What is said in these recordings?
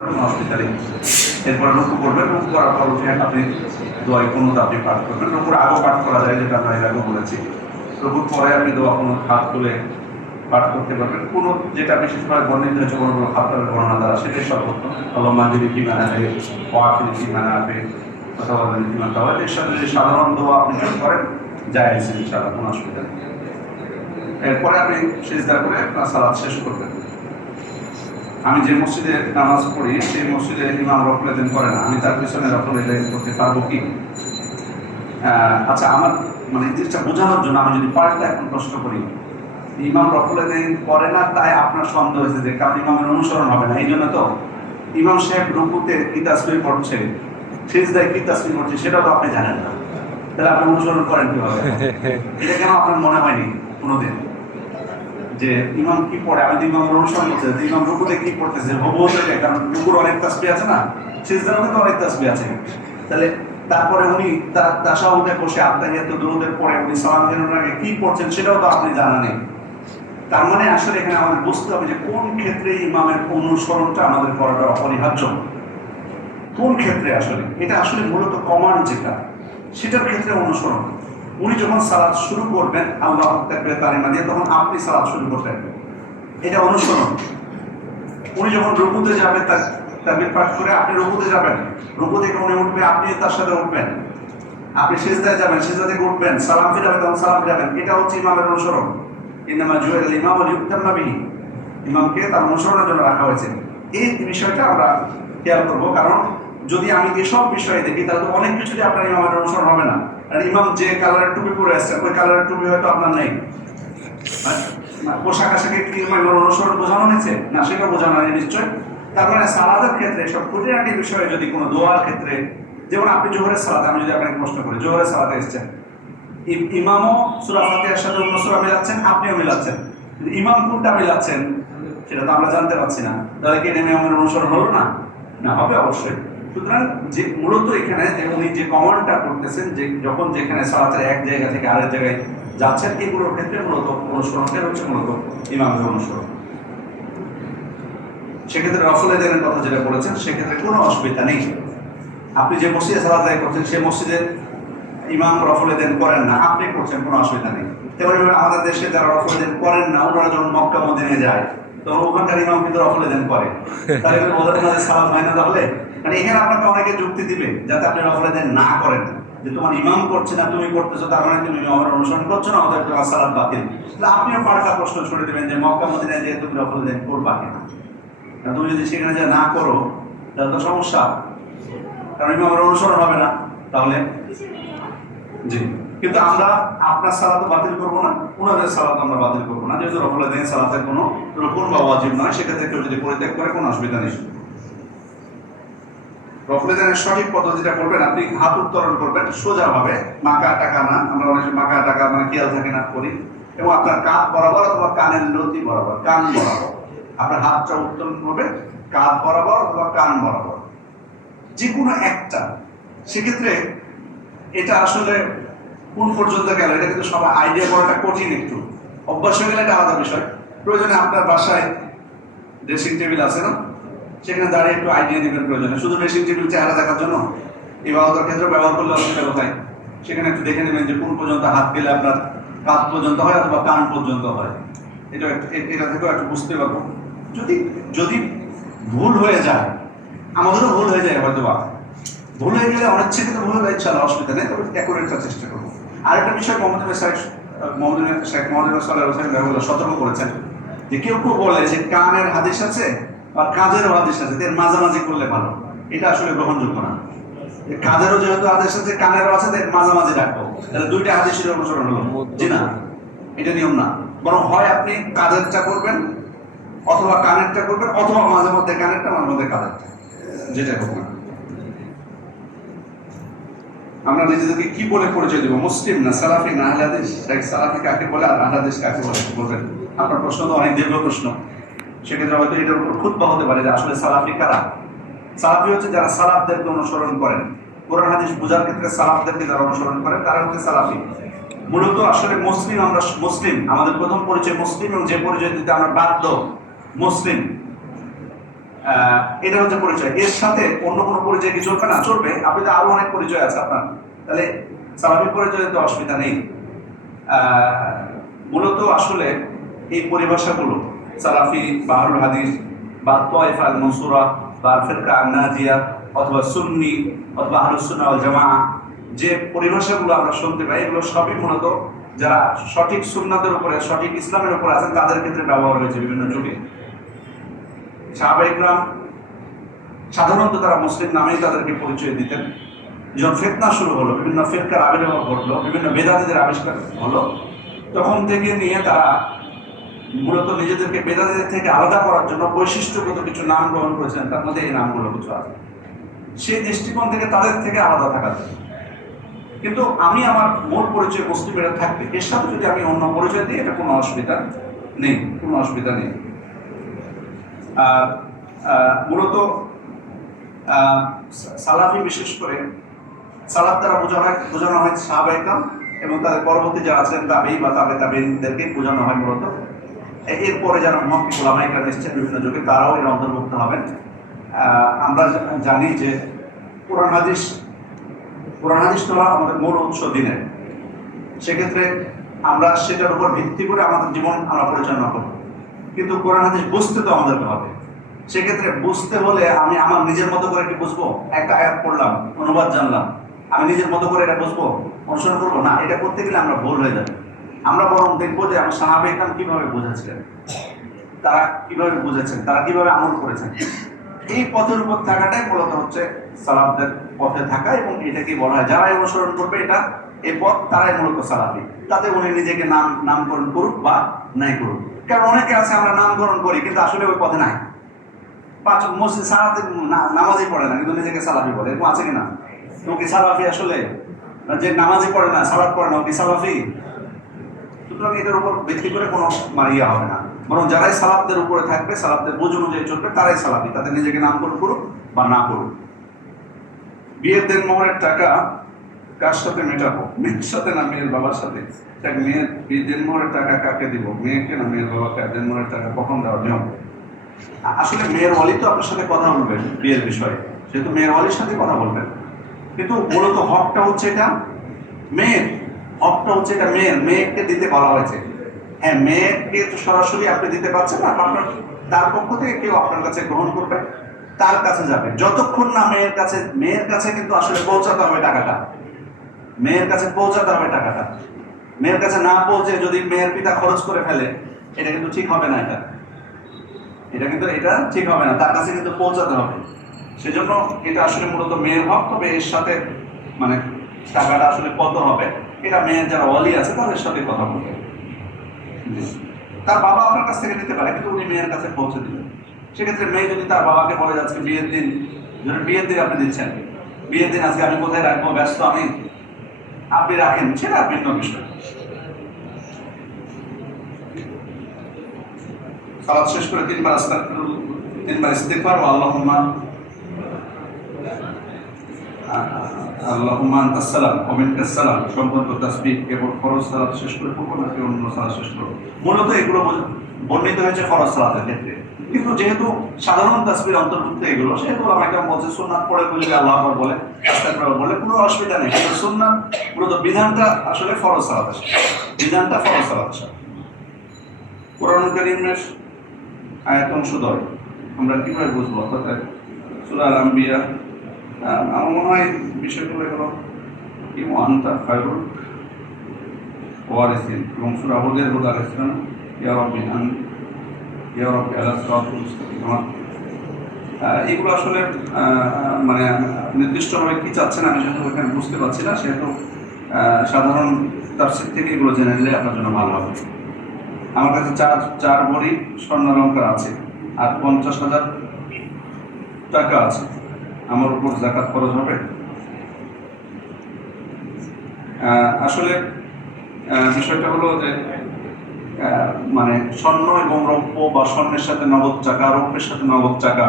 হসপিটালে এরপরে রুকু করবেন, রুকু করার পর উঠে আপনি দোয়াই কুনুত আপনি পাঠ করবেন। রুকুর আগেও পাঠ করা যায়, যেটা আমরা এর আগে বলেছি। রুকুর পরে আপনি দোয়া কুনুত হাত তুলে পাঠ করতে পারবেন। কুনুত যেটা বিশেষভাবে বর্ণিত হয়েছে বড় বড় হাতের বর্ণনা দ্বারা, সেটাই সর্বোত্তম। আল্লাহ মাজিদি কি মানা হবে, ওয়াকিল কি মানা হবে, অথবা কি মানা হবে, এর সাথে যদি সাধারণ দোয়া আপনি যোগ করেন যায় ইনশাআল্লাহ, কোনো অসুবিধা নেই। এরপরে আপনি সিজদা করে আপনার সালাত শেষ করবেন। আমি যে মসজিদে নামাজ পড়ি সেই মসজিদে ইমাম রফল এদেন করে না, আমি তার পিছনে রফল এদেন করতে পারবো কি? আচ্ছা, আমার মানে জিনিসটা বোঝানোর জন্য আমি যদি পাল্টা এখন প্রশ্ন করি, ইমাম রফল এদেন করে না তাই আপনার সন্দেহ হয়েছে যে কারণ ইমামের অনুসরণ হবে না, এই জন্য তো ইমাম সাহেব রুকুতে কি তাসবিহ পড়ছে, সিজদায় কি তাসবিহ পড়ছে সেটাও তো আপনি জানেন না, তাহলে আপনি অনুসরণ করেন কিভাবে? এটা কেন আপনার মনে হয়নি কোনোদিন যে ইমাম কি পড়ে? আমি তো ইমামের অনুসরণ করতে, ইমাম রুকুতে কি পড়তেছে হবু হতে, কারণ রুকুর অনেক তাসবিহ আছে না, সিজদার মধ্যে অনেক তাসবিহ আছে। তাহলে তারপরে উনি তার তাশাহুদে বসে আত্তাহিয়াত দুরূদের পরে উনি সালাম ফেরানোর আগে কি পড়ছেন সেটাও তো আপনি জানা নেই। তার মানে আসলে এখানে আমাদের বুঝতে হবে যে কোন ক্ষেত্রে ইমামের অনুসরণটা আমাদের করাটা অপরিহার্য, কোন ক্ষেত্রে আসলে এটা আসলে মূলত কমান্ড যেটা, সেটার ক্ষেত্রে অনুসরণ। উনি যখন সালাত শুরু করবেন আল্লাহু তাকবীর তালিমা দিয়ে, তখন আপনি সালাত শুরু করবেন, এটা অনুসরণ। উনি যখন রুকুতে যাবেন তার তাকবীর পাঠ করে আপনি রুকুতে যাবেন, রুকু থেকে উনি উঠবে আপনি তার সাথে উঠবেন, আপনি সিজদায় যাবেন সিজদা থেকে উঠবেন, সালাম ফিরাবেন তখন সালাম ফিরাবেন, এটা হচ্ছে ইমামের অনুসরণ। ইন্নামা জুইলাল ইমামু লিইউতাম্মা বিহি, ইমামকে তার অনুসরণের জন্য রাখা হয়েছে। এই বিষয়টা আমরা খেয়াল করবো, কারণ যদি আমি এসব বিষয়ে দেখি তাহলে তো অনেক কিছুতে আপনার ইমামের অনুসরণ হবে না। আর ইমাম যে কালারের টুপি পরে আসছেন ওই কালারের টুপি হয়তো আপনার নেই, পোশাক আশাকে কি ইমামের অনুসরণ বোঝানো হয়েছে না, সেটা বোঝানো হয়নি নিশ্চয়। তার মানে সালাতের ক্ষেত্রে সব খুঁটিনাটি বিষয়ে যদি কোনো দোয়ার ক্ষেত্রে, যেমন আপনি জোহরের সালাতে, আমি যদি আপনাকে প্রশ্ন করি জোহরের সালাতে এসেছেন, ইমামও সূরা ফাতিহার সাথে অন্য সূরা মিলাচ্ছেন, আপনিও মিলাচ্ছেন, ইমাম কোনটা মিলাচ্ছেন সেটা তো আমরা জানতে পারছি না, তাহলে কি ইমামের অনুসরণ হলো না? না, হবে অবশ্যই। সুতরাং যে মূলত এখানে উনি যে কমান্ডটা করতেছেন, যে যখন যেখানে সালাতের এক জায়গা থেকে আরেক জায়গায় যাচ্ছেন, এগুলোর ক্ষেত্রে মূলত অনুসরণটা হচ্ছে মূলত ইমামের অনুসরণ। সেক্ষেত্রে রফল এদেনের কথা যেটা বলেছেন সেক্ষেত্রে কোনো অসুবিধা নেই। আপনি যে মসজিদে সালাত আদায় করছেন সেই মসজিদে ইমাম রফল এদেন করেন না, আপনি করছেন, কোনো অসুবিধা নেই। তেমনি আমাদের দেশে যারা রফল এদেন করেন না, ওনারা যখন মক্কা মদিনায় যায় তখন ওখানকার ইমাম কিন্তু রফল এদেন করে, তাহলে ওদের মাঝে সালাত হয় না? তাহলে মানে এখানে আপনাকে অনেকে যুক্তি দিবে যাতে আপনি রফল এদেন না করেন, যে তোমার ইমাম করছে না তুমি করতেছো, তার মানে তুমি ইমামের অনুসরণ করছো না, ওদের তোমার সালাত বাতিল। তাহলে আপনিও পাল্টা প্রশ্ন ছুড়ে দেবেন যে মক্কা মদিনায় যেয়ে তুমি রফল এদেন করবা কিনা? তুমি যদি সেখানে যে না করো তাহলে তো সমস্যা, কারণ ইমামের অনুসরণ হবে না। তাহলে জি, কিন্তু আমরা আপনার সালাত বাতিল করবো না, ওনাদের সালাত আমরা বাতিল করবো না, যেহেতু রফল এদেন সালাতের কোনো রুকুন বা ওয়াজিব নয়, সেক্ষেত্রে কেউ যদি পরিত্যাগ করে কোনো অসুবিধা নেই। রফল এদেনের সঠিক পদ্ধতিটা করবেন, আপনি হাত উত্তোলন করবেন সোজাভাবে, মাকা টাকা না, আমরা অনেক মাকা টাকা মানে খেয়াল থাকে না করি, এবং আপনার কাঁধ বরাবর অথবা কানের লতি বরাবর, কান বরাবর আপনার হাতটা উত্তোলন করবেন, কাঁধ বরাবর অথবা কান বরাবর, যে কোনো একটা। সেক্ষেত্রে এটা আসলে কোন পর্যন্ত গেল এটা কিন্তু সবাই আইডিয়া করাটা কঠিন, একটু অভ্যাস হয়ে গেলে এটা আলাদা বিষয়। প্রয়োজনে আপনার বাসায় ড্রেসিং টেবিল আছে না, সেখানে দাঁড়িয়ে একটু আইডিয়া নেবেন প্রয়োজনে, শুধু ড্রেসিং টেবিল চেহারা দেখার জন্য ইবাদতের ক্ষেত্রে ব্যবহার করলে অসুবিধা কোথায়, সেখানে একটু দেখে নেবেন যে কোন পর্যন্ত হাত গেলে আপনার কাঁধ পর্যন্ত হয় অথবা কান পর্যন্ত হয়, এটা থেকেও একটু বুঝতে পারবো। যদি যদি ভুল হয়ে যায়, আমাদেরও ভুল হয়ে যায় হয়তো, বা ভুল হয়ে গেলে অনিচ্ছাকৃত ভুল হয়ে ইনশাআল্লাহ অসুবিধা নেই, তবে অ্যাকুরেটটা চেষ্টা করবো। আরেকটা বিষয় মোহাম্মদ সতর্ক করেছেন যে কেউ কেউ বলে যে কানের হাদিস আছে বা কাজেরও হাদিস আছে, এর মাঝামাঝি করলে ভালো, এটা আসলে গ্রহণযোগ্য না। কাজেরও যেহেতু আদেশ আছে কানেরও আছে, এর মাঝামাঝি রাখবো, তাহলে দুইটা হাদিসের অনুসরণ হলো, জি না, এটা নিয়ম না। বরং হয় আপনি কাজেরটা করবেন অথবা কানেরটা করবেন, অথবা মাঝে মধ্যে কানেরটা মাঝে মধ্যে কাজেরটা, যেটা করবেন। আমরা নিজেদেরকে কি বলে পরিচয় দিব? মুসলিম না সালাফি না আহলে হাদিস? সালাফি কাকে বলে আর আহলে হাদিস কাকে বলে বলবেন? আপনার প্রশ্ন তো অনেক দীর্ঘ প্রশ্ন, সেক্ষেত্রে হয়তো এটার উপর খুতবা হতে পারে যে আসলে সালাফি কারা। সালাফি হচ্ছে যারা সালাফদেরকে অনুসরণ করেন, কোরআন হাদিস বোঝার ক্ষেত্রে সালাফদেরকে যারা অনুসরণ করেন তারা হচ্ছে সালাফি। মূলত আসলে মুসলিম, আমরা মুসলিম, আমাদের প্রথম পরিচয় মুসলিম, এবং যে পরিচয় দিতে আমরা বাধ্য মুসলিম। এটা হচ্ছে পরিচয়। এর সাথে অন্য কোনো পরিচয় কি চলবে না? চলবে। আপনি তো আরো অনেক পরিচয় আছে আপনার, তাহলে সালাফি পরিচয়ে তো অসুবিধা নেই। মূলত আসলে এই পরিভাষাগুলো সালাফি বা আহলুল হাদিস বা তায়েফা আল মনসুরা বা ফিরকা আন নাজিয়া অথবা সুন্নি অথবা আহলুস সুন্নাহ ওয়াল জামাআহ, যে পরিভাষাগুলো আমরা শুনতে পাই, এগুলো সবই মূলত যারা সঠিক সুন্নাতের উপরে, সঠিক ইসলামের উপরে আছেন তাদের ক্ষেত্রে ব্যবহার হয়েছে বিভিন্ন যুগে। সাহাবায়ে কেরাম সাধারণত তারা মুসলিম নামেই তাদেরকে পরিচয় দিতেন। যখন ফিতনা শুরু হলো, বিভিন্ন ফিরকার আবির্ভাব ঘটলো, বিভিন্ন বেদাতীদের আবিষ্কার হলো, তখন থেকে নিয়ে তারা মূলত নিজেদেরকে বেদাতীদের থেকে আলাদা করার জন্য বৈশিষ্ট্যগত কিছু নাম গ্রহণ করেছেন। তার মধ্যে এই নামগুলো কিছু আছে। সেই দৃষ্টিকোণ থেকে তাদের থেকে আলাদা থাকা যায়। কিন্তু আমি আমার মূল পরিচয় মুসলিমেরা থাকবে, এর সাথে যদি আমি অন্য পরিচয় দিই, এটা কোনো অসুবিধা নেই, কোনো অসুবিধা নেই। মূলত সালাফি, বিশেষ করে সালাফ দ্বারা বোঝানো হয় সাহাবায়ে কেরাম এবং তাদের পরবর্তী যারা আছেন তাবেঈ বা তাবেঈনদেরকে বোঝানো হয় মূলত। এরপরে যারা মুহাক্কিক উলামায়ে কেরাম এসেছেন বিভিন্ন যুগে, তারাও এর অন্তর্ভুক্ত হবেন। আমরা জানি যে কোরআন হাদিস তো আমাদের মূল উৎস দিনের, সেক্ষেত্রে আমরা সেটার উপর ভিত্তি করে আমাদের জীবন আমরা পরিচালনা করব। কিন্তু কোরআন হাদিস বুঝতে তো আমাদেরকে হবে। সেক্ষেত্রে বুঝতে হলে আমি আমার নিজের মতো করে কি বুঝবো? একটা আয়াত পড়লাম, অনুবাদ জানলাম, আমি নিজের মতো করে এটা বুঝবো, অনুসরণ করবো না। এটা করতে গেলে আমরা ভুল হয়ে যাবে। আমরা বরং দেখবো যে আমার সাহাবায়ে কেরাম কিভাবে বুঝেছিলেন, তারা কিভাবে বুঝেছেন, তারা কিভাবে আমল করেছেন। এই পথের উপর থাকাটাই মূলত হচ্ছে সালাফদের পথে থাকা, এবং এটাকে বলা হয় যারাই অনুসরণ করবে এটা এই পথ, তারাই মূলত সালাফি। তাতে উনি নিজেকে নামকরণ করুক বা নাই করুক। কারণ অনেকে আছে আমরা নামকরণ করি কিন্তু আসলে ওই পথে নাই। পাঁচ মসজিদ সারাদিন নামাজই পড়ে না কিন্তু নিজেকে সালাফি বলে, এরকম আছে কিনা? ও কি সালাফি আসলে? যে নামাজই পড়ে না, সালাত পড়ে না, ও কি সালাফি? সুতরাং এটার উপর ভিত্তি করে কোনো মারিয়া হবে না, বরং যারাই সালাফদের উপরে থাকবে, সালাফদের বুঝ অনুযায়ী চলবে, তারাই সালাফি। তাদের নিজেকে নামকরণ করুক বা না করুক। বিয়ের দিন মোহরের টাকা কার সাথে মেটাবো? মেয়ের সাথে না মেয়ের বাবার সাথে? মেয়ের বিয়ের দিন মোহরের টাকা কাকে দিব? মেয়েকে না মেয়ের বাবাকে? দিন মোহরের টাকা কখন দেওয়ার নিয়ম? আসলে মেয়ের ওয়ালি তো আপনার সাথে কথা বলবেন বিয়ের বিষয়ে, সেহেতু মেয়ের ওয়ালির সাথে কথা বলবেন। কিন্তু মূলত হকটা হচ্ছে এটা মেয়ের, হকটা হচ্ছে এটা মেয়েকে দিতে বলা হয়েছে। হ্যাঁ, মেয়েকে তো সরাসরি আপনি দিতে পারছেন না, আপনার তার পক্ষ থেকে কেউ আপনার কাছে গ্রহণ করবে, তার কাছে যাবে। যতক্ষণ না মেয়ের কাছে কিন্তু আসলে পৌঁছাতে হবে টাকাটা, মেয়ের কাছে পৌঁছাতে হবে টাকাটা। মেয়ের কাছে না পৌঁছে যদি মেয়ের পিতা খরচ করে ফেলে, এটা কিন্তু ঠিক হবে না। এটা ঠিক হবে না, তার কাছে কিন্তু পৌঁছাতে হবে। সেজন্য এটা আসলে মূলত মেয়ের হক। তবে এর সাথে মানে টাকাটা আসলে কত হবে, এটা মেয়ের যারা ওয়ালি আছে তাদের সাথে কথা বলবে। তার বাবা আপনার কাছ থেকে নিতে পারে, কিন্তু উনি মেয়ের কাছে পৌঁছে দিবেন। সেক্ষেত্রে মেয়ে যদি তার বাবাকে বলে যাচ্ছে বিয়ের দিন আপনি দিচ্ছেন, বিয়ের দিন আজকে আমি কোথায় রাখবো, ব্যস্ত আমি, আপনি রাখেন, সেটা ভিন্ন বিষয়। সালাত শেষ করে তিনবার ইস্তিগফার ও আল্লাহুম্মা আনতাস সালাম ওয়া মিনকাস সালাম সম্পর্ক তাসবিহ কেবল ফরজ সালাত শেষ করে পড়বো নাকি অন্য সালাত শেষ করবো? মূলত এগুলো বর্ণিত হয়েছে ফরজ সালাতের ক্ষেত্রে, কিন্তু যেহেতু সাধারণ তাসবির অন্তর্ভুক্ত এগুলো, সেহেতু আমাকে বলছে সুন্নাত পড়ে বুঝলে আল্লাহু আকবার বলে, আস্তাগফিরুল্লাহ বলে কোনো অসুবিধা নেই। কিন্তু সুন্নাত মূলত বিধানটা আসলে ফরজ সালাত আসে, বিধানটা ফরজ সালাত আসে। কোরআনুল কারীমের আয়াত অংশ 10 আমরা কিভাবে বুঝবো? অর্থাৎ সূরা আল আম্বিয়া, আমার মনে হয় বিষয়গুলো হলো আনতা খায়রুল ওয়ারিসিন এবং সূরা হুদের হুদ আলাইহিস সালাম ইয়া রাব্বি আলা সিরাতিল মুস্তাকিম। এগুলো আসলে মানে নির্দিষ্টভাবে কি চাচ্ছেন আমি যেহেতু এখানে বুঝতে পারছি না, সেহেতু সাধারণ তাফসীর থেকে এগুলো জেনে নিলে আপনার জন্য ভালো হবে। আমার কাছে চার ভরি স্বর্ণালঙ্কার আছে আর 50,000 টাকা আছে, আমার উপর যাকাত খরচ হবে? আসলে বিষয়টা হলো যে মানে স্বর্ণ এবং রৌপ্য বা স্বর্ণের সাথে নগদ টাকা, রৌপ্যের সাথে নগদ টাকা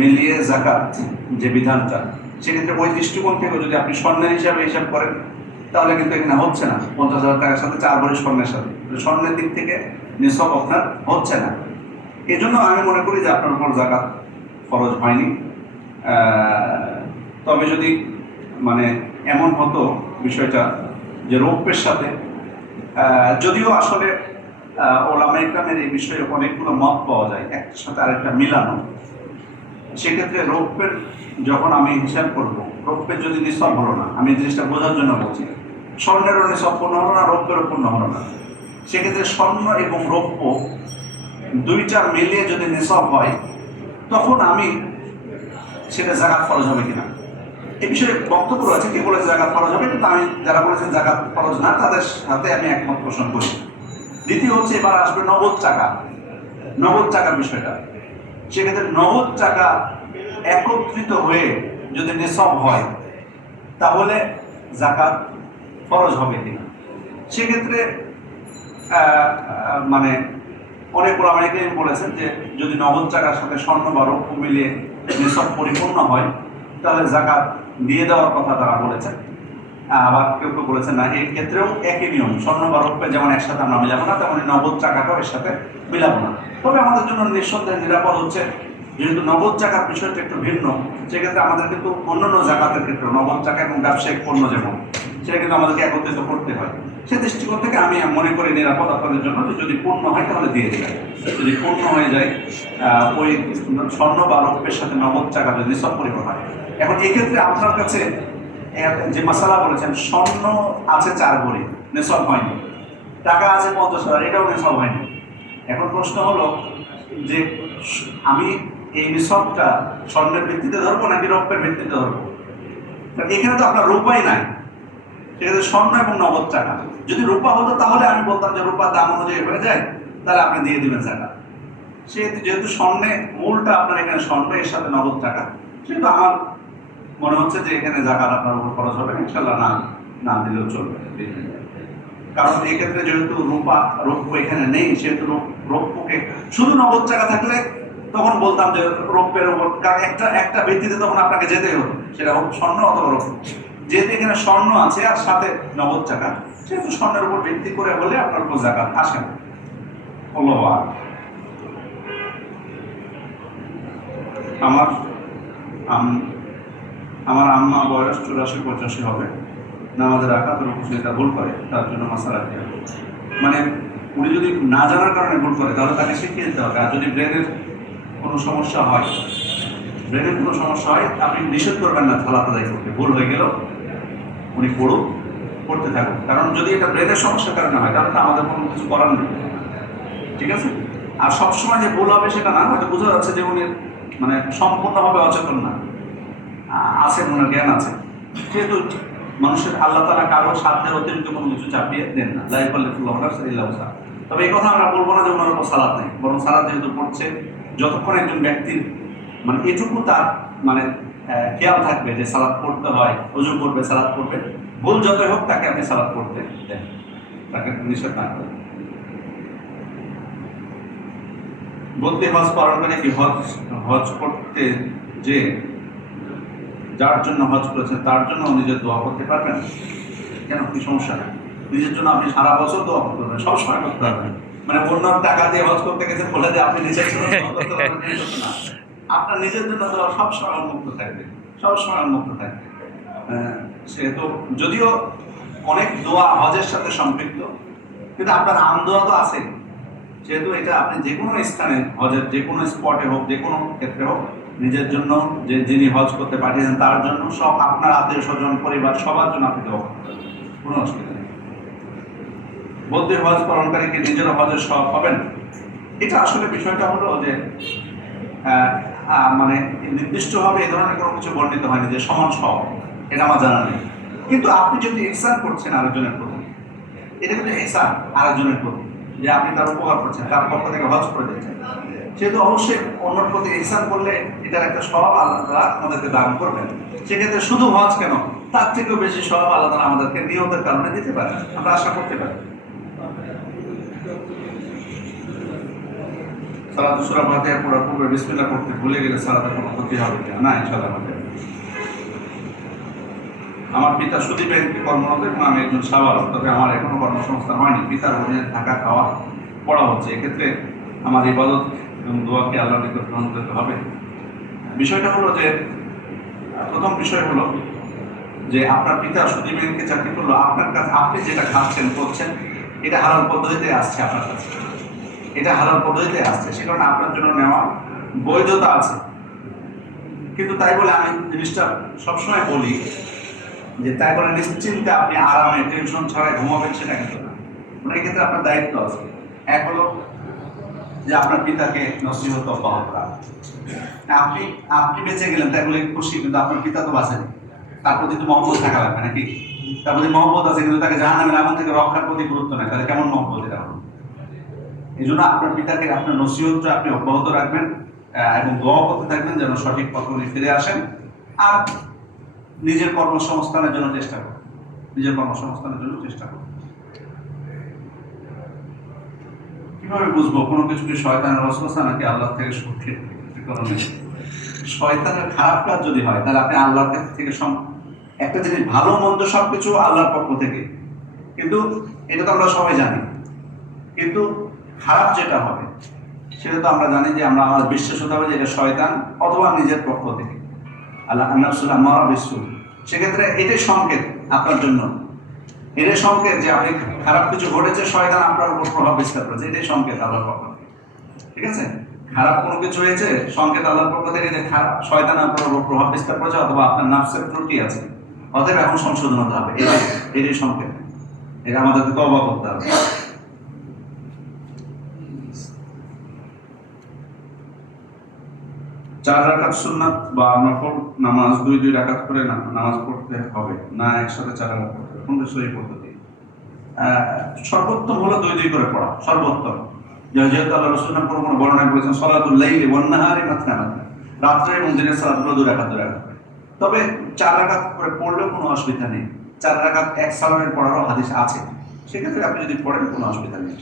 মিলিয়ে যাকাত যে বিধানটা, সেক্ষেত্রে ওই দৃষ্টিকোণ থেকে যদি আপনি স্বর্ণের হিসাব করেন তাহলে কিন্তু এখানে হচ্ছে না 50,000 টাকার সাথে 4 ভরি স্বর্ণের সাথে, স্বর্ণের দিক থেকে নিসব আপনার হচ্ছে না। এই জন্য আমি মনে করি যে আপনার উপর জাকাত ফরজ হয়নি। তবে যদি মানে এমন হতো বিষয়টা যে রৌপ্যের সাথে, যদিও আসলে ওলামা ইকরামের এই বিষয়ে অনেকগুলো মত পাওয়া যায়, একটার সাথে আরেকটা মিলানো, সেক্ষেত্রে রৌপ্যের যখন আমি হিসাব করবো, রৌপ্যের যদি নিসব হলো না, আমি জিনিসটা বোঝার জন্য বলছি, স্বর্ণেরও নিসব পূর্ণ হলো না, রৌপ্যেরও পূর্ণ হলো না, সেক্ষেত্রে স্বর্ণ এবং রৌপ্য দুইটা মিলিয়ে যদি নিসব হয়, তখন আমি সেটা জাকাত ফরজ হবে কিনা এ বিষয়ে বক্তব্য রয়েছে। কে বলেছে জাকাত ফরজ হবে, কিন্তু আমি যারা বলেছেন জাকাত ফরজ না তাদের সাথে আমি একমত পোষণ করি। দ্বিতীয় হচ্ছে এবার আসবে নগদ টাকা, নগদ টাকার বিষয়টা। সেক্ষেত্রে নগদ টাকা একত্রিত হয়ে যদি নিসব হয় তাহলে জাকাত ফরজ হবে কিনা, সেক্ষেত্রে মানে অনেক ওলামায়ে বলেছেন যে যদি নগদ টাকার সাথে স্বর্ণ বা রৌপ্য মিলিয়ে নিসব পরিপূর্ণ হয় তাহলে জাকাত দিয়ে দেওয়ার কথা তারা বলেছেন। আবার কেউ কেউ বলেছেন না, এই ক্ষেত্রেও একই নিয়ম, স্বর্ণ বা রৌপ্যে যেমন একসাথে আমরা মিলাবো না, তেমনি নগদ টাকাটাও এর সাথে মিলাবো না। তবে আমাদের জন্য নিঃসন্দেহে নিরাপদ হচ্ছে, যেহেতু নগদ টাকার বিষয়টা একটু ভিন্ন, সেক্ষেত্রে আমাদের কিন্তু অন্যান্য জাকাতের ক্ষেত্রে নগদ টাকা এবং ব্যবসায়িক পণ্য যেমন, সেটা কিন্তু আমাদেরকে একত্রিত করতে হয়। সে দৃষ্টিকোণ থেকে আমি মনে করি নিরাপদ আপনাদের জন্য যে যদি পূর্ণ হয় তাহলে দিয়ে দেবেন। যদি পূর্ণ হয়ে যায় ওই স্বর্ণ বা রৌপ্যের সাথে নগদ টাকা যদি নিসব পরিমাণ হয়। এখন এক্ষেত্রে আপনার কাছে যে মাসালা বলেছেন, স্বর্ণ আছে 4 ভরি, নিসব হয়নি, টাকা আছে 50,000, এটাও নিসব হয়নি। এখন প্রশ্ন হলো যে আমি এই নিসবটা স্বর্ণের ভিত্তিতে ধরবো নাকি রৌপ্যের ভিত্তিতে ধরবো? এখানে তো আপনার রূপাই নাই, সেক্ষেত্রে স্বর্ণ এবং নগদ টাকা। যদি রূপা হতো তাহলে আমি বলতাম যে রূপার দাম অনুযায়ী হয়ে যায়, তাহলে আপনি দিয়ে দিবেন টাকা। সেহেতু যেহেতু স্বর্ণে মূলটা আপনার এখানে স্বর্ণ, এর সাথে নগদ টাকা, সেহেতু আমার মনে হচ্ছে যে এখানে জাকাত আপনার উপর খরচ হবে, ইনশাল্লাহ না না দিলেও চলবে। কারণ এই ক্ষেত্রে যেহেতু রৌপ্য এখানে নেই, সেহেতু রৌপ্যকে শুধু নগদ টাকা থাকলে তখন বলতাম যে রৌপ্যের উপর, কারণ একটা ভিত্তিতে তখন আপনাকে যেতেই হতো, সেটা হোক স্বর্ণ অথবা রৌপ্য। যেহেতু এখানে স্বর্ণ আছে আর সাথে নগদ টাকা, সেহেতু স্বর্ণের উপর ভিত্তি করে হলে আপনার উপর জাকাত আসে না। আমার আমার আম্মা বয়স 84-85 হবে, নামাজের রাকাত রুকুতে ভুল করে, তার জন্য মাসালা কি হবে? মানে উনি যদি না জানার কারণে ভুল করে তাহলে তাকে শিখিয়ে দিতে হবে। আর যদি ব্রেনের কোনো সমস্যা হয়, আপনি নিষেধ করবেন না সালাত আদায় করতে, ভুল হয়ে গেল উনি পড়তে থাকুন। কারণ যদি এটা ব্রেনের সমস্যার কারণে হয় তাহলে তো আমাদের কোনো কিছু করার নেই, ঠিক আছে? আর সবসময় যে ভুল হবে সেটা না, হয়তো বোঝা যাচ্ছে যে উনি মানে সম্পূর্ণভাবে অচেতন না, আছে, মনে জ্ঞান আছে। যেহেতু মানুষের আল্লাহ তাআলা কারো সাধ্যের অতিরিক্ত কোনো কিছু চাপিয়ে দেন না, যাই বললে তবে এই কথা আমরা বলবো না যে ওনার উপর সালাত নেই, বরং সালাত যেহেতু পড়ছে, যতক্ষণ একজন ব্যক্তির মানে এটুকু তার মানে খেয়াল থাকবে যে সালাত পড়তে হয়, ওযু করবে, সালাত পড়বে, ভুল যতই হোক তাকে আপনি সালাত পড়তে দেন, তাকে নিষেধ না করেন। বলতে হজ পালন করে কি হজ করতে যে যার জন্য হজ করেছেন তার জন্য নিজের দোয়া করতে পারবেন? কেন, কি সমস্যা নেই? নিজের জন্য আপনি সারা বছর দোয়া করতে পারবেন, সবসময় করতে পারবেন। মানে অন্য টাকা দিয়ে হজ করতে গেছেন বলে যে আপনি নিজের জন্য দোয়া করতে পারবেন না, আপনার নিজের জন্য দোয়া সবসময় উন্মুক্ত থাকবে, সবসময় উন্মুক্ত থাকবে। সেহেতু যদিও অনেক দোয়া হজের সাথে সম্পৃক্ত, কিন্তু আপনার আম দোয়া তো আছে। যেহেতু এটা আপনি যে কোনো স্থানে, হজের যে কোনো স্পটে হোক, যে কোনো ক্ষেত্রে হোক, নিজের জন্য, যে যিনি হজ করতে পাঠিয়েছেন তার জন্য, সব আপনার আত্মীয় স্বজন, পরিবার, সবার জন্য আপনি দোয়া করতে পারবেন, কোনো অসুবিধা নেই। বলতে হজ পালনকারী কি নিজের হজের সওয়াব পাবেন? এটা আসলে বিষয়টা হলো যে মানে নির্দিষ্টভাবে এ ধরনের কোনো কিছু বর্ণিত হয়নি যে সমান সওয়াব, এটা আমার জানা নেই। কিন্তু আপনি যদি ইহসান করছেন আরেকজনের প্রতি, এটা কিন্তু ইহসান আরেকজনের প্রতি, যে আপনি তার উপকার করছেন, তার পক্ষ থেকে হজ করে দিচ্ছেন, সেহেতু অবশ্যই অন্যর প্রতি ইহসান করলে এটার একটা স্বভাব আল্লাহ আমাদেরকে দান করবেন। সেক্ষেত্রে শুধু হজ কেন, তার থেকেও বেশি স্বভাব আল্লাহ আমাদেরকে নিয়তের কারণে দিতে পারে, আমরা আশা করতে পারি। সালাত সূরা ফাতিহা পড়ার পূর্বে বিসমিল্লাহ পড়তে ভুলে গেলে সালাতে কোনো ক্ষতি হবে না? ইনশাআল্লাহ হবে। আমার পিতা সুদী ব্যাংকে কর্মরত এবং আমি একজন সাবালক, তবে আমার এখনো কর্মসংস্থান হয়নি। পিতার অধীনে থাকা, খাওয়া, পড়া হচ্ছে। এক্ষেত্রে আমার ইবাদত এবং দোয়াকে আল্লাহর নিকট গ্রহণ করতে হবে। বিষয়টা হলো যে প্রথম বিষয় হলো যে আপনার পিতা সুদী ব্যাংকে চাকরি করলো, আপনার কাছে আপনি যেটা খাচ্ছেন করছেন এটা হালাল পদ্ধতিতে আসছে আপনার কাছে, এটা হালাল পদ্ধতিতে আসছে, সে কারণে আপনার জন্য নেওয়া বৈধতা আছে। কিন্তু তাই বলে আমি জিনিসটা সবসময় বলি যে তাই বলে নিশ্চিন্তে আপনি আরামে টেনশন ছাড়াই ঘুমাবেন সেটা কিন্তু না। মানে এক্ষেত্রে আপনার দায়িত্ব আছে। এক হলো যে আপনার পিতাকে নসিহত অব্যাহত রাখা। আপনি আপনি বেঁচে গেলেন তাই বলে খুশি, কিন্তু আপনার পিতা তো বাঁচেনি, তার প্রতি তো মহব্বত থাকা লাগবে নাকি? তার প্রতি মহব্বত আছে কিন্তু তাকে জাহান্নামের আগুন থেকে রক্ষার প্রতি গুরুত্ব নেই, তাহলে কেমন মহব্বত এটা হলো? এই জন্য আপনার পিতাকে আপনার নসিহতটা আপনি অব্যাহত রাখবেন এবং দোয়া করতে থাকবেন যেন সঠিক পথে উনি ফিরে আসেন। আর নিজের কর্মসংস্থানের জন্য চেষ্টা করুন, নিজের কর্মসংস্থানের জন্য চেষ্টা করুন। কিভাবে বুঝবো কোনো কিছু কি শয়তানের ওয়াসওয়াসা নাকি আল্লাহ থেকে সত্যি? শয়তানের খারাপ কাজ যদি হয় তাহলে আপনি আল্লাহর কাছ থেকে একটা জিনিস ভালো মন্দ সবকিছু আল্লাহর পক্ষ থেকে, কিন্তু এটা তো আমরা সবাই জানি। কিন্তু খারাপ যেটা হবে সেটা তো আমরা জানি যে আমরা আমাদের বিশ্বাস হতে হবে যে এটা শয়তান অথবা নিজের পক্ষ থেকে। আল্লাহ আন্নাফসুল্লাহ মারা বিশ্ব, সেক্ষেত্রে এটাই সংকেত আপনার জন্য, এটাই সংকেত যে আপনি খারাপ কিছু ঘটেছে, শয়তান আপনার উপর প্রভাব বিস্তার করেছে, এটাই সংকেত আল্লাহর পক্ষ থেকে। ঠিক আছে, খারাপ কোনো কিছু হয়েছে সংকেত আল্লাহর পক্ষ থেকে যে খারাপ শয়তান আপনার উপর প্রভাব বিস্তার করেছে অথবা আপনার নাফসের ত্রুটি আছে, অতএব এখন সংশোধন হতে হবে, এটাই সংকেত। এটা আমাদেরকে তওবা করতে হবে। চার রাকাত সুন্নাত বা নফল নামাজ দুই রাকাত করে নামাজ পড়তে হবে না একসাথে 4 রাকাত পড়তে হবে? কোনটা সহি পদ্ধতি? সর্বোত্তম হলো 2 করে পড়া, সর্বোত্তম। যেহেতু আল্লাহ রাসূল কোনো বর্ণনা করেছেন সালাতুল লাইলি ওয়ান নাহারি মাসনা মাসনা, রাত্রে এবং দিনের সালাতগুলো 2 রাকাত করে। তবে 4 রাকাত করে পড়লেও কোনো অসুবিধা নেই। 4 রাকাত এক সালামের পড়ারও হাদিস আছে, সেক্ষেত্রে আপনি যদি পড়েন কোনো অসুবিধা নেই।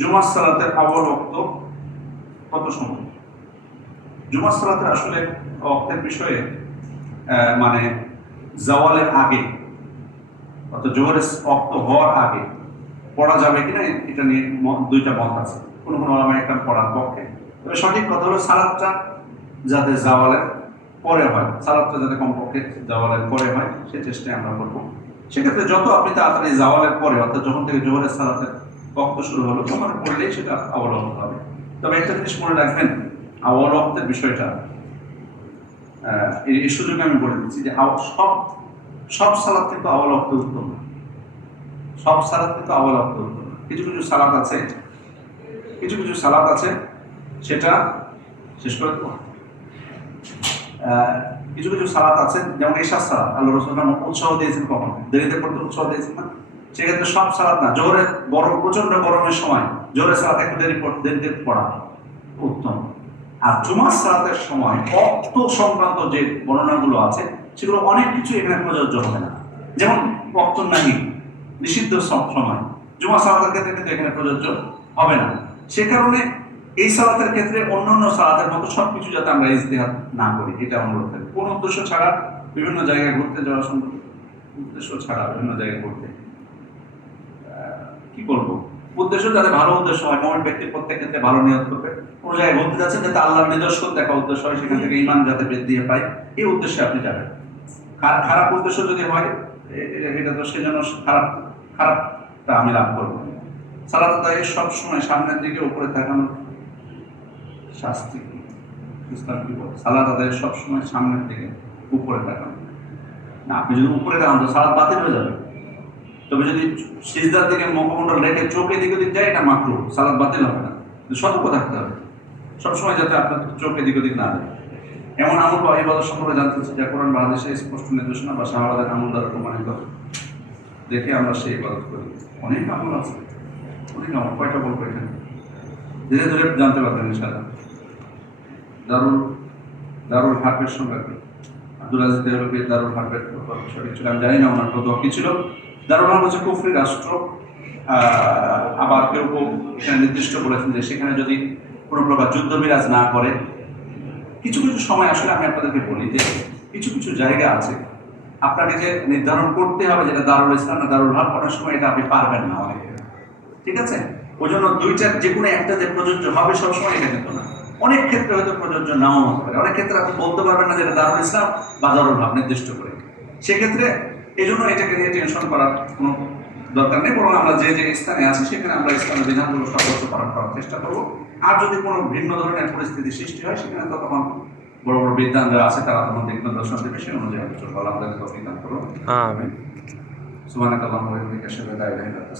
জুমার সালাতের আউয়াল ওয়াক্ত কত সময়? জুমার সালাতের আসলে ওয়াক্তের বিষয়ে মানে জাওয়ালের আগে অর্থাৎ জোহরের ওয়াক্ত হওয়ার আগে পড়া যাবে কিনা এটা নিয়ে 2টা মত আছে। কোনো ওলামায়ে একটা পড়ার পক্ষে, তবে সঠিক কথা হলো সালাতটা যাতে জাওয়ালের পরে হয়, সালাতটা যাতে কমপক্ষে জাওয়ালের পরে হয় সে চেষ্টায় আমরা করবো। সেক্ষেত্রে যত আপনি তাড়াতাড়ি জাওয়ালের পরে অর্থাৎ যখন থেকে জোহরের সালাতের ওয়াক্ত শুরু হলো তখন পড়লেই সেটা আউয়াল ওয়াক্ত হবে। তবে একটা জিনিস মনে রাখবেন, আউয়াল ওয়াক্তের বিষয়টা এই সুযোগে আমি বলে দিচ্ছি যে সব সালাত কিন্তু আউয়াল ওয়াক্ত উত্তম না, সব সালাত কিন্তু আউয়াল ওয়াক্ত উত্তম না। কিছু কিছু সালাত আছে সেটা শেষ করে দেবো। কিছু সালাত আছে যেমন এশার সালাত আল্লাহ রাসূল উৎসাহ দিয়েছেন, কখন দেরিতে পড়তে উৎসাহ দিয়েছেন না, সেক্ষেত্রে সব সালাত না, জোহরের প্রচন্ড গরমের সময় জোহরের সালাত একটু দেরিতে পড়া উত্তম। আর জুমার সালাতের সময় ওয়াক্ত সংক্রান্ত যে বর্ণনাগুলো আছে সেগুলো অনেক কিছু এখানে প্রযোজ্য হবে না। যেমন ওয়াক্ত নাহি নিষিদ্ধ সময় জুমার সালাতের ক্ষেত্রে কিন্তু এখানে প্রযোজ্য হবে না। সে কারণে এই সালাতের ক্ষেত্রে অন্যান্য সালাতের মতো সবকিছু যাতে আমরা ইজতিহাদ না করি এটা অনুরোধ থাকবে। কোন উদ্দেশ্য ছাড়া বিভিন্ন জায়গায় ঘুরতে যাওয়া সম্ভব, উদ্দেশ্য ছাড়া বিভিন্ন জায়গায় ঘুরতে কি করবো, উদ্দেশ্য যাতে ভালো উদ্দেশ্য হয়, মুমিন ব্যক্তির প্রত্যেক ক্ষেত্রে ভালো নিয়ত করবে। কোনো জায়গায় ঘুরতে যাচ্ছেন যাতে আল্লাহর নিদর্শন দেখা উদ্দেশ্য হয়, সেখান থেকে ঈমান যাতে বৃদ্ধি পায়, এই উদ্দেশ্যে আপনি যাবেন। খারাপ উদ্দেশ্য যদি হয় এটা তো সেজন্য খারাপটা আমি লাভ করবো। সালাত আদায়ে সবসময় সামনের দিকে উপরে তাকানোর শাস্তি কি? ইসলাম কি বলে? সালাত আদায়ে সবসময় সামনের দিকে উপরে তাকানো না, আপনি যদি উপরে তাকান তো সালাত বাতিল হয়ে যাবে। তবে যদি সিজদার দিকে মুখমণ্ডল রেখে চোখের দিকে যায় এটা মাকরুহ, সালাত বাতিল হবে না। সতর্ক থাকতে হবে সবসময় যাতে আপনার চোখের দিক না যায়। এমন আমল বা ইবাদত সম্পর্কে জানতে চাই যা কোরআন বা হাদিসে স্পষ্ট নির্দেশনা বা সাহাবাদের আমল দ্বারা প্রমাণিত দেখে আমরা সেই ইবাদত করি। অনেক আমল আছে, অনেক আমল, কয়টা বলবো এখানে, ধীরে ধীরে জানতে পারবেন ইনশাআল্লাহ। দারুল হারবের সঙ্গে আব্দুল আজিজ দেহলভী দারুল হারবের সঠিক ছিল আমি জানি না ওনার কত কি ছিল। দারুল হারব হচ্ছে কুফরি রাষ্ট্র। আবার কেউ এখানে নির্দিষ্ট করেছেন যে সেখানে যদি কোনো প্রকার যুদ্ধ বিরাজ না করে, কিছু সময় আসলে আমি আপনাদেরকে বলি যে কিছু জায়গা আছে আপনাকে যে নির্ধারণ করতে হবে যেটা দারুল ইসলাম না দারুল হক, অনেক সময় এটা আপনি পারবেন না অনেকে, ঠিক আছে? ওই জন্য দুইটার যে কোনো একটা যে প্রযোজ্য হবে সবসময় এটা কিন্তু না। অনেক ক্ষেত্রে হয়তো প্রযোজ্য নাও হতে পারে, অনেক ক্ষেত্রে আপনি বলতে পারবেন না যে এটা দারুল ইসলাম বা দারুল হক নির্দিষ্ট করে। সেক্ষেত্রে এই জন্য এটাকে নিয়ে টেনশন করার কোনো দরকার নেই, বরং আমরা যে যে স্থানে আছি সেখানে আমরা ইসলামের বিধানগুলো সর্বোচ্চ পালন করার চেষ্টা করবো। আর যদি কোনো ভিন্ন ধরনের পরিস্থিতি সৃষ্টি হয় সেখানে তো তখন বড় বড় বিদ্যান যারা আছে তারা তখন দিক নির্দেশনা দেবে, সেই অনুযায়ী আমরা চলবো। আল্লাহ আমাদের তৌফিক দান করুন। আমিন। সুবহানাকাল্লাহুম্মা ওয়া বিহামদিকা আশহাদু আল্লা ইলাহা ইল্লা আনতা